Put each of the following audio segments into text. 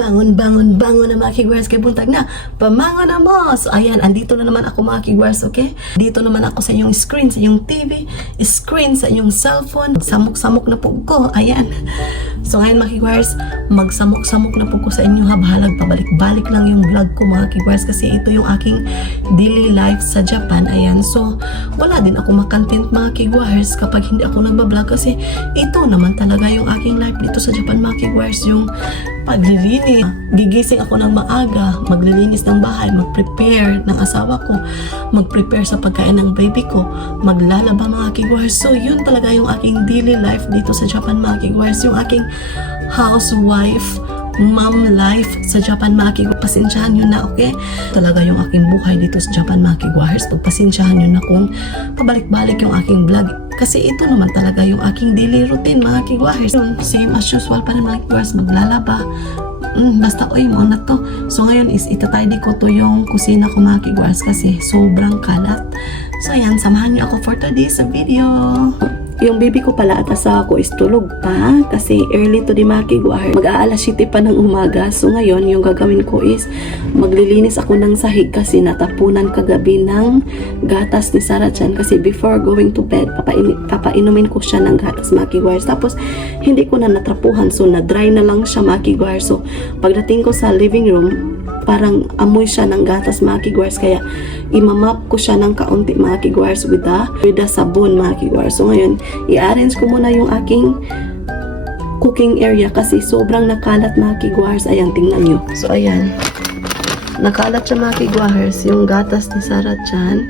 Bangon, bangon, bangon na mga kigwars, kay buntag na. Pamangon na mo. So ayan, andito na naman ako mga kigwars, okay? Dito naman ako sa inyong screen, sa inyong TV, screen, sa inyong cellphone. Samok-samok na po ko. Ayan. So ngayon mga kigwars, magsamok-samok na po ko sa inyo, habahalag, pabalik-balik lang yung vlog ko mga kigwars kasi ito yung aking daily life sa Japan. Ayan. So wala din ako makontent mga kigwars kapag hindi ako nagbablog kasi ito naman talaga yung aking life dito sa Japan mga kigwars, yung paglilinis. Gigising ako ng maaga, maglilinis ng bahay, mag-prepare ng asawa ko, mag-prepare sa pagkain ng baby ko, maglalaba mga kigwars. So yun talaga yung aking daily life dito sa Japan mga kigwars, yung aking housewife mom life sa Japan mga kigwars. Pasensyahan nyo na, okay? Talaga yung aking buhay dito sa Japan mga kigwars. Pagpasensyahan nyo na kung pabalik-balik yung aking vlog kasi ito naman talaga yung aking daily routine mga kigwars. Same as usual pa rin mga kigwars, maglalaba, basta oy mo na to. So ngayon is itatidy ko to yung kusina ko mga kigwars kasi sobrang kalat. So ayan, samahan nyo ako for today's video. Yung baby ko pala at asawa ko is tulog pa kasi early to di mga kigwars. Mag-aalas 7 pa ng umaga. So ngayon yung gagawin ko is maglilinis ako ng sahig kasi natapunan kagabi ng gatas ni Sarah Chan kasi before going to bed papainumin ko siya ng gatas mga kigwars. Tapos hindi ko na natrapuhan so na-dry na lang siya mga kigwars. So pagdating ko sa living room parang amoy siya ng gatas mga kigwars kaya imamap ko siya ng kaunti mga kigwars with the sabon mga kigwars. So ngayon i-arrange ko muna yung aking cooking area kasi sobrang nakalat mga kigwars. Ayan, tingnan nyo. So ayan, nakalat siya mga kigwars, yung gatas ni Sarah Chan,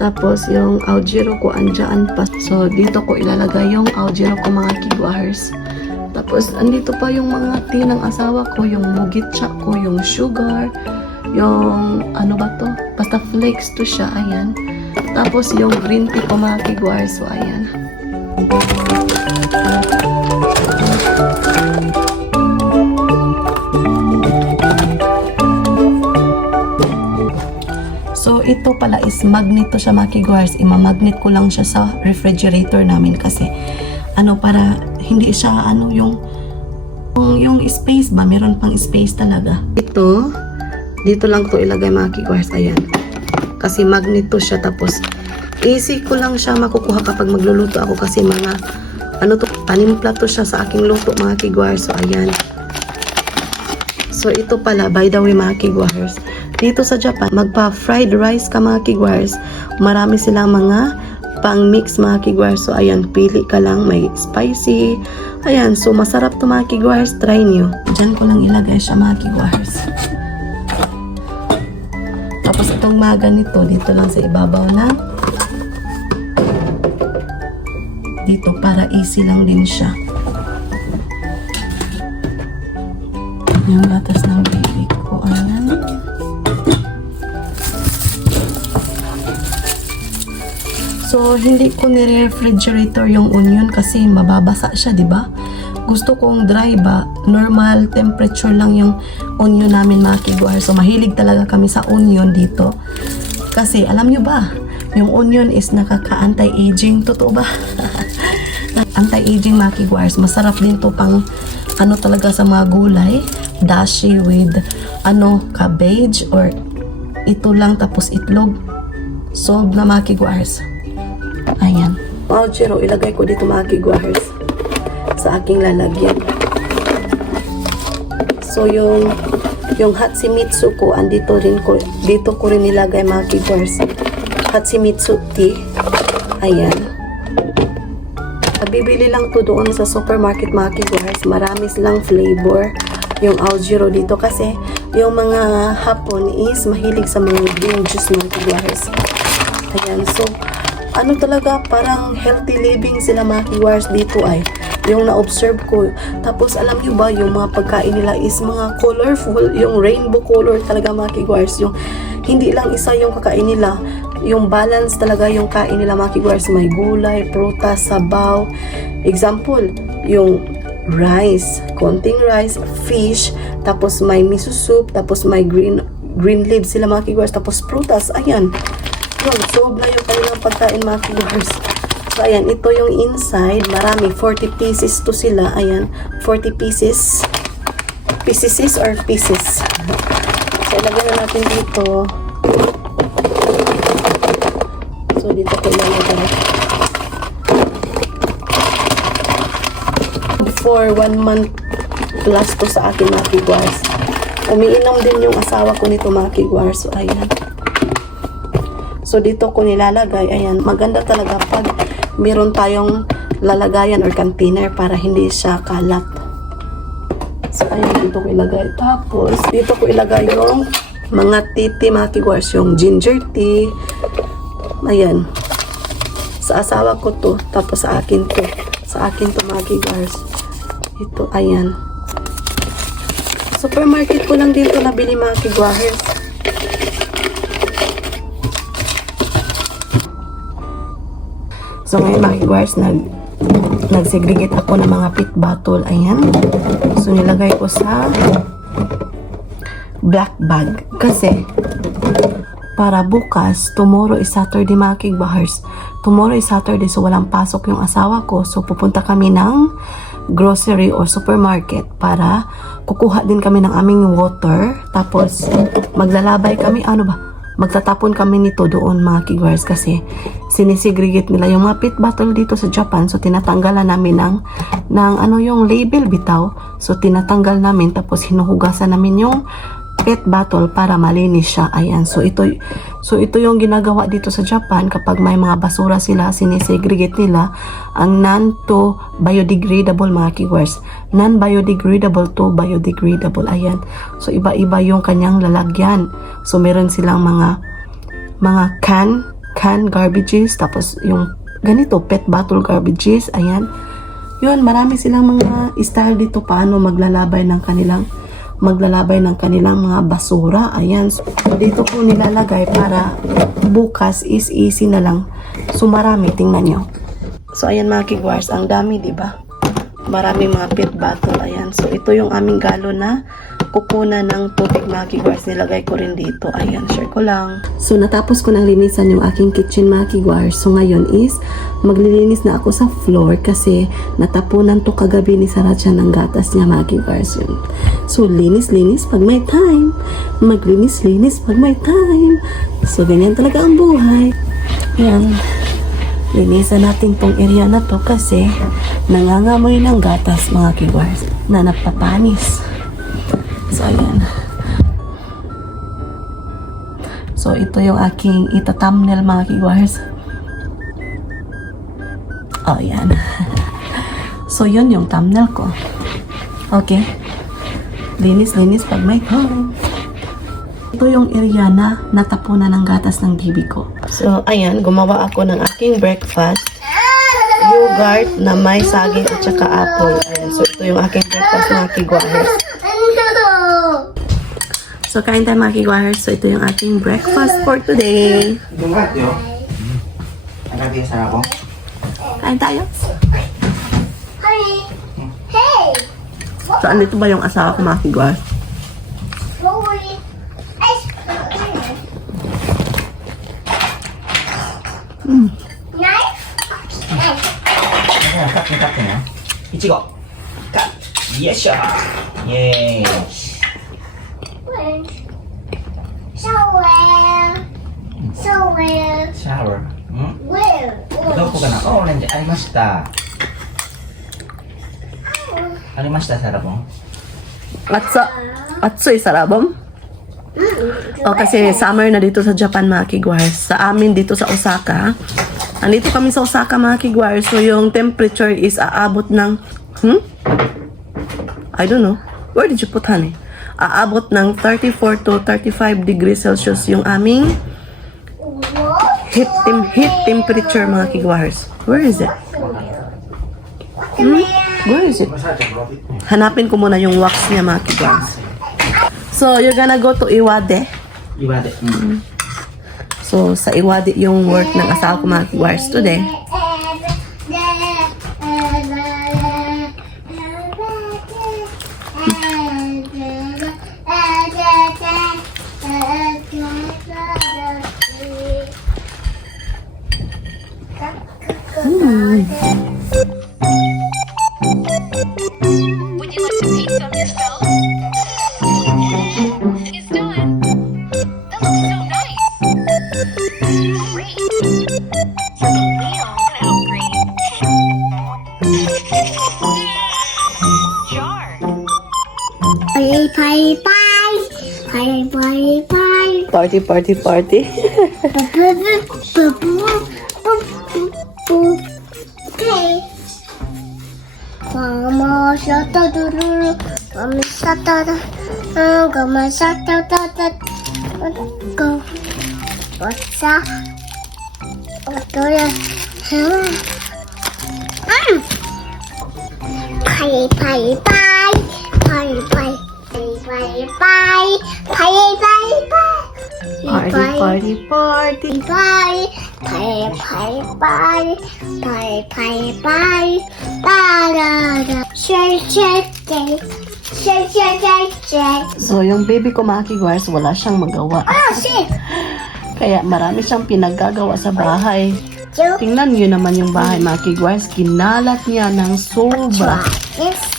tapos yung aujiro ko andyan pa. So dito ko ilalagay yung aujiro ko mga kigwars. Tapos andito pa yung mga tea ng asawa ko, yung mugitcha ko, yung sugar, yung ano ba to, basta flakes to siya, ayan. Tapos yung green tea ko mga kigwars. So ayan. So ito pala is magnet to siya mga kigwars. Imamagnet ko lang siya sa refrigerator namin kasi ano, para hindi siya ano yung space ba, meron pang space talaga. Ito dito lang to ilagay mga kigwars. Ayan, kasi magnet to siya. Tapos easy ko lang siya makukuha kapag magluluto ako kasi mga ano to, panimpla to siya sa aking luto mga kigwars. So ayan. So ito pala, by the way mga kigwars, dito sa Japan magpa fried rice ka mga kigwars, marami silang mga pang mix mga kigwars. So ayan, pili ka lang, may spicy, ayan. So masarap to mga kigwars, try nyo. Diyan ko lang ilagay siya mga kigwars. Tapos itong maga nito dito lang sa ibabaw na dito para easy lang din siya. Yung gatas ng baby ko, ayan. So hindi ko ni-refrigerator yung onion kasi mababasa siya, di ba? Gusto kong dry ba, normal temperature lang yung onion namin mga kigwars. So mahilig talaga kami sa onion dito. Kasi alam nyo ba, yung onion is nakaka-anti-aging. Totoo ba? Anti-aging mga kigwars. Masarap din to pang ano talaga sa mga gulay. Dashi with ano, cabbage or ito lang tapos itlog. Solve na mga kigwars. Ayan. Aujiro, ilagay ko dito mga kigwars sa aking lalagyan. So yung Hatsumitsu ko andito rin ko, dito ko rin nilagay mga kigwars. Hatsumitsu tea. Ayan. Bibili lang to doon sa supermarket mga kigwars. Marami silang flavor yung aujiro dito kasi yung mga Hapon is mahilig sa mga green juice mga kigwars. Ayan. So ano talaga, parang healthy living sila mga kigwars dito ay yung na-observe ko. Tapos alam nyo ba, yung mga pagkain nila is mga colorful, yung rainbow color talaga mga kigwars. Yung hindi lang isa yung kakain nila, yung balance talaga yung kain nila mga kigwars. May gulay, prutas, sabaw. Example, yung rice, konting rice, fish, tapos may miso soup, tapos may green leaves sila mga kigwars, tapos prutas. Ayan. Yun, sobra yung kanilang pagkain mga kigwars. So ayan, ito yung inside, marami, 40 pieces to sila. Ayan, 40 pieces. pieces or pieces. So, ilagay na natin dito. So, dito ko ilalagay. For 1 month plus to sa akin mga kigwars. Umiinom din yung asawa ko nito mga kigwars. So, ayan. So, dito ko nilalagay. Ayan. Maganda talaga pag meron tayong lalagayan or container para hindi siya kalat. So, ayan. Dito ko ilagay. Tapos, dito ko ilagay yung mga tea mga kigwars. Yung ginger tea. Ayan. Sa asawa ko to. Tapos sa akin to. Sa akin to mga kigwars. Ito, ayan. Supermarket ko lang dito nabili mga kigwars. So ngayon mga kigwars, nag-segregate ako ng mga pit bottle. Ayan. So nilagay ko sa black bag. Kasi, para bukas, tomorrow is Saturday mga kigwars. Tomorrow is Saturday, so walang pasok yung asawa ko. So pupunta kami ng grocery or supermarket para kukuha din kami ng aming water. Tapos, maglalabay kami, magtatapon kami nito doon mga kigwars kasi sinisegregate nila yung mga pit bottle dito sa Japan. So, tinatanggalan namin ng yung label bitaw. So, tinatanggal namin tapos hinuhugasan namin yung pet bottle para malinis siya. Ayan. So ito yung ginagawa dito sa Japan kapag may mga basura sila, sinesegregate nila ang non-to biodegradable mga kigwars. Non-biodegradable to biodegradable. Ayan. So iba-iba yung kanyang lalagyan. So meron silang mga can garbages, tapos yung ganito, pet bottle garbages. Ayan. Yun, marami silang mga style dito paano maglalabay ng kanilang mga basura. Ayan. So, dito ko nilalagay para bukas is easy na lang. So, marami. Tingnan nyo. So, ayan mga kigwars. Ang dami, diba? Marami mga pit bottle. Ayan. So, ito yung aming galon na kukunan ng tubig mga kigwars. Nilagay ko rin dito. Ayan. Share ko lang. So, natapos ko nang linisan yung aking kitchen mga kigwars. So, ngayon is maglilinis na ako sa floor kasi natapunan to kagabi ni Saratya ng gatas niya mga kigwars. Yun. So, linis-linis pag may time. Maglinis-linis pag may time. So, ganyan talaga ang buhay. Yan. Linisan natin tong area na to kasi nangangamoy ng gatas mga kigwars na napapanis. So, ayan. So, ito yung aking ita-thumbnail mga kigwars. Oh, ayan. So, yun yung thumbnail ko. Okay. Linis-linis pag may time. Ito yung area na natapunan ng gatas ng bibi ko. So, ayan, gumawa ako ng aking breakfast. Yogurt na may saging at saka apple. Ayan, so ito yung aking breakfast mga kigwahers. So, kain tayo mga kigwahers. So, ito yung aking breakfast for today. Kain tayo. So, andito ba yung asawa ko mga kigwahers? Yay! Shower. Dopo ka na. Oh, nandiyan. Arimashita. Arimashita, sarabong. Atsoy sarabong? O kasi summer na dito sa Japan mga kigwars. Sa amin dito sa Osaka. Andito kami sa Osaka mga kigwars. So yung temperature is aabot ng I don't know. Where did you put honey? Aabot ng 34 to 35 degrees Celsius yung aming heat temperature mga kigwars. Where is it? Where is it? Hanapin ko muna yung wax niya mga kigwars. So, you're gonna go to Iwade? Iwade. So, sa Iwade yung work ng asawa ko mga kigwars today. Would you like to paint some yourself? Bye bye bye. Bye bye bye. Party, party, party. Okay. Mama shata duru. Mama shata da. Mama shata da da. Go. What's up? Bye bye bye. Bye bye. Bye bye. Bye bye bye. Party, party, party. Bye. Bye bye bye. Bye bye bye. Bye da da. Shake shake shake. Shake shake shake shake. So, yung baby ko, mga kigwars, wala siyang magawa. Oh shit. Kaya marami siyang pinaggagawa sa bahay. Tingnan niyo naman yung bahay, mga kigwars. Kinalat niya ng sobra.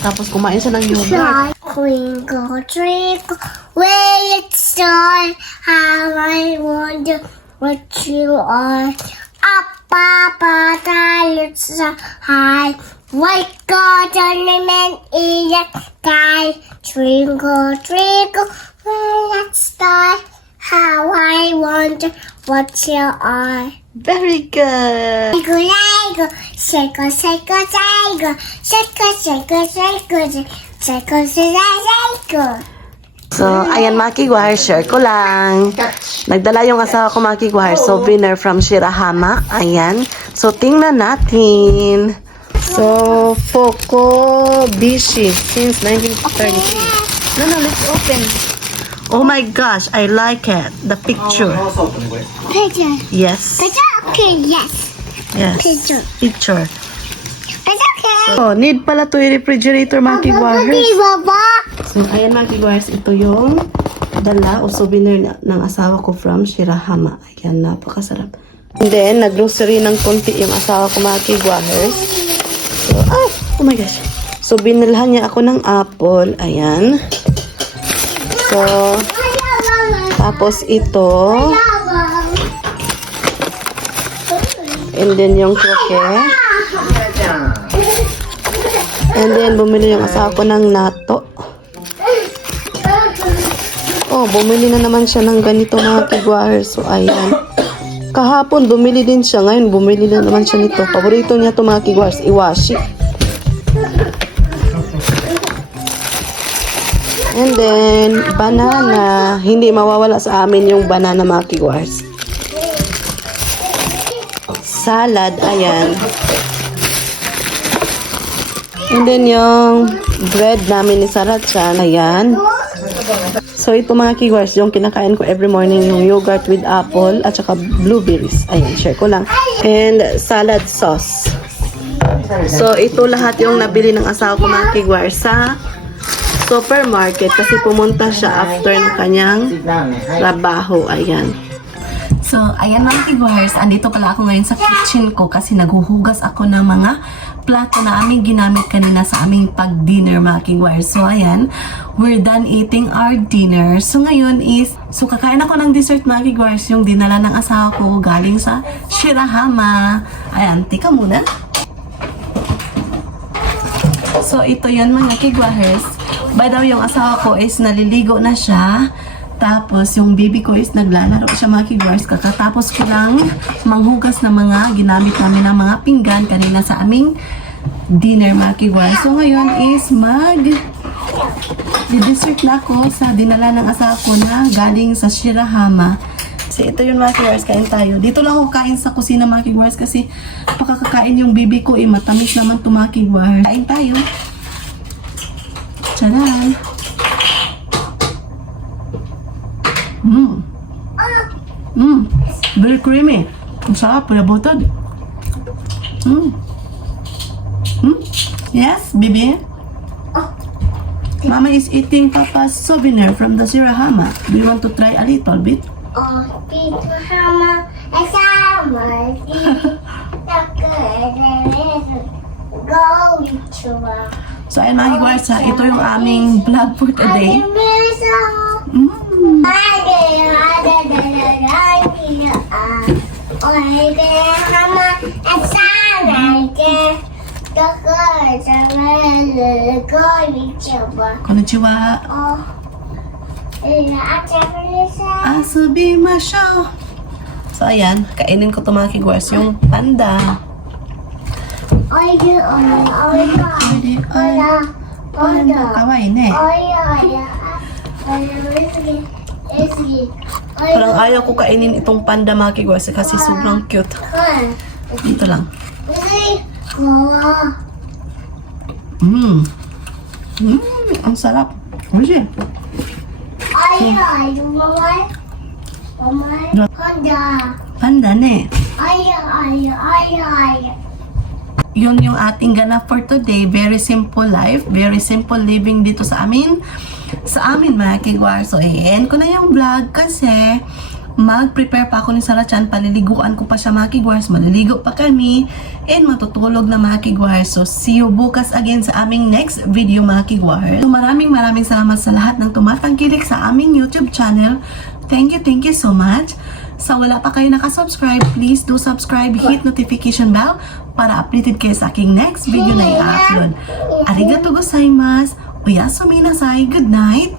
Tapos kumain siya ng yogurt. Twinkle, twinkle, where it's on, how I wonder what you are. Up above the so high, white God ornament in the sky. Twinkle, twinkle, where it's on, how I wonder what you are. Very good! Lego, Lego, shake, shake, shake, shake, shake, shake, shake, shake. So, ayan mga kigwar, share ko lang. Nagdala yung asawa ko mga kigwar, souvenir from Shirahama. Ayan. So, tingnan natin. So, Foko Bishi since 1933. No, let's open. Oh my gosh, I like it. The picture. Picture. Yes. Picture, okay, yes. Yes. Picture. Picture. Picture, okay. Oh, need pala to yung refrigerator mga kigwar. Baba. So, ayan mga kigwars, ito yung dala o souvenir ng asawa ko from Shirahama. Ayan, napakasarap. And then, nag-grocery ng konti yung asawa ko mga kigwars. So, oh my gosh. So, binilhan niya ako ng apple. Ayan. So, tapos ito. And then yung croquet. And then, bumili yung asawa ko ng nato. Oh, bumili na naman siya ng ganito mga kigwars. So, ayan. Kahapon, bumili din siya. Ngayon, bumili na naman siya nito. Paborito niya ito mga kigwars. Iwashi. And then, banana. Hindi mawawala sa amin yung banana mga kigwars. Salad, ayan. And then, yung bread namin ni Sarachan, ayan. So, ito mga kigwars, yung kinakain ko every morning, yung yogurt with apple at saka blueberries. Ayan, share ko lang. And salad sauce. So, ito lahat yung nabili ng asawa ko mga kigwars sa supermarket kasi pumunta siya after ng kanyang trabaho. Ayan. So, ayan mga kigwars, andito pala ako ngayon sa kitchen ko kasi naghuhugas ako ng mga plato na aming ginamit kanina sa aming pag-dinner mga kigwars. So, ayan, we're done eating our dinner. So, ngayon is, kakain ako ng dessert mga kigwars, yung dinala ng asawa ko galing sa Shirahama. Ayan, tika muna. So, ito yun mga kigwars. By the way, yung asawa ko is naliligo na siya. Tapos, yung baby ko is naglalaro siya mga kigwars. Kakatapos ko lang manghugas ng mga ginamit namin ng mga pinggan kanina sa aming dinner mga kigwars. So, ngayon is dessert na ako sa dinala ng asawa ko na galing sa Shirahama. So, ito yun mga kigwars, kain tayo. Dito lang ako kain sa kusina mga kigwars kasi pakakakain yung baby ko matamis naman ito mga kigwars. Kain tayo. Charan! Very creamy. Ang sarap, pinabutod. Yes, baby? Mama is eating Papa's souvenir from the Shirahama. Do you want to try a little bit? Oh, Tito Hama, Asama, go to So, ayun mga kigwars, ito yung aming vlog for today. Konnichiwa. Asubimasho. So, ayan. Kainin ko to mga kigwars. Yung panda. Panda. Kawaii ne. Parang ayaw ko kainin itong panda mga kigwars kasi sobrang cute. Dito lang. Ang sarap. Oishi. Panda ne. Yun yung ating ganap for today. Very simple life, very simple living dito sa amin mga kigwar. So, end ko na yung vlog kasi mag-prepare pa ako ni Sarah Chan. Paliliguan ko pa siya mga kigwars. Maliligo pa kami and matutulog na mga kigwars. So, see you bukas again sa aming next video mga kigwars. So, maraming salamat sa lahat ng tumatangkilik sa aming YouTube channel. Thank you so much. Sa wala pa kayo nakasubscribe, please do subscribe, hit notification bell para updated kayo sa aking next video na i-upload. Arigatou gozaimasu. Oyasumi nasai. Good night.